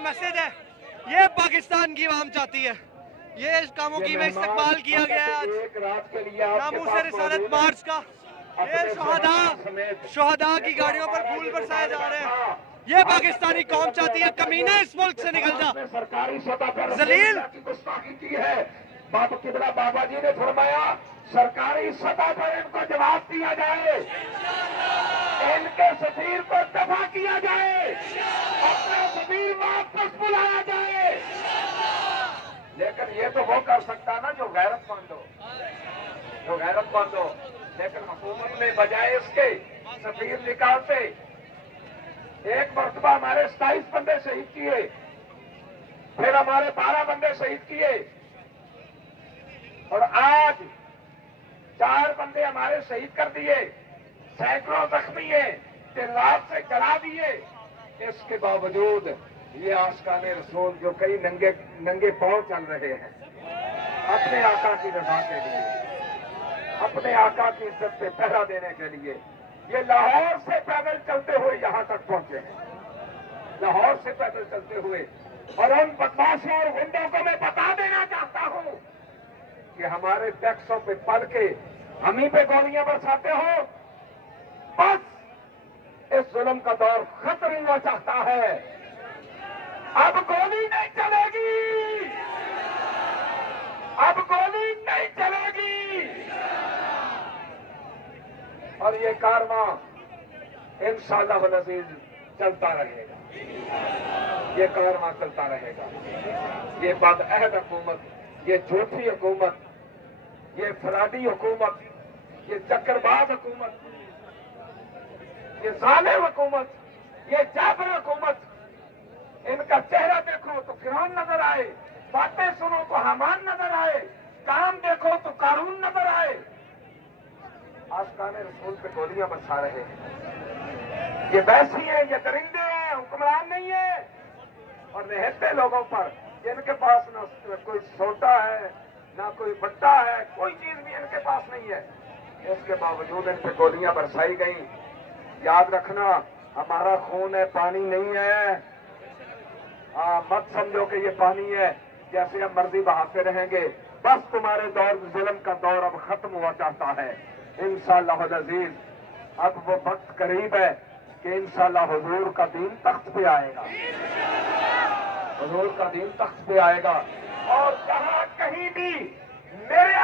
Message है, ये पाकिस्तान की आवाम चाहती है। ये कामों की में इस्तेमाल किया गया है आज नामूस रिसालत मार्च का। ये शोहदा की गाड़ियों पर फूल बरसाए जा रहे हैं। ये पाकिस्तानी कौम चाहती है कमीने इस मुल्क से निकल जा। सरकारी सतह पर जलील की गुस्ताखी की है। बाबा किबला बाबा जी ने फरमाया सरकारी सतह पर इनको जवाब दिया जाए, इनके सफीर को दफा किया जाए, अपना सफीर वापस बुलाया जाए। लेकिन ये तो वो कर सकता ना जो गैरतमंद हो, लेकिन हुकूमत ने बजाय इसके सफीर निकालते। एक मरतबा हमारे 27 बंदे शहीद किए, फिर हमारे 12 बंदे शहीद किए, और आज 4 बंदे हमारे शहीद कर दिए, सैकड़ों जख्मी हैं, रात से जला दिए। इसके बावजूद ये आशिकाने रसूल जो कई नंगे पांव चल रहे हैं अपने आका की रजा के लिए, अपने आका की इज्जत पे पहरा देने के लिए, ये लाहौर से पैदल चलते हुए यहां तक पहुंचे हैं, लाहौर से पैदल चलते हुए। और उन बदमाशों और गुंडों को मैं बता देना चाहता हूं कि हमारे टैक्सों पे पल के हम ही पे गोलियां बरसाते हो। बस इस जुल्म का दौर खत्म हुआ चाहता है, अब गोली नहीं चलेगी, अब गोली नहीं चलेगी। और ये कारवां इंशाअल्लाह अज़ीज़ चलता रहेगा, ये कारवां चलता रहेगा। ये बदअहद हुकूमत, ये झूठी हुकूमत, ये फराडी हुकूमत, ये चक्करबाज हुकूमत, ये जालिम हुकूमत, ये जाबर हुकूमत, इनका चेहरा देखो तो फिरौन नजर आए, बातें सुनो तो हमान नजर आए, काम देखो तो कारून नजर आए। आशिकाने रसूल पे गोलियां बरसा रहे हैं। ये वैसी हैं, ये दरिंदे हैं, हुक्मरान नहीं है। और निहत्ते लोगों पर जिनके पास न कोई सोटा है, ना कोई बट्टा है, कोई चीज भी इनके पास नहीं है, इसके बावजूद इन पे गोलियां बरसाई गई। याद रखना, हमारा खून है, पानी नहीं है। मत समझो कि ये पानी है जैसे हम मर्जी बहाते रहेंगे। बस तुम्हारे दौर जुल्म का दौर अब खत्म हुआ चाहता है इंशाअल्लाह अज़ीज़। अब वो वक्त करीब है कि इंशाअल्लाह हुजूर का दीन तख्त पे आएगा, हुजूर का दीन तख्त पे आएगा। और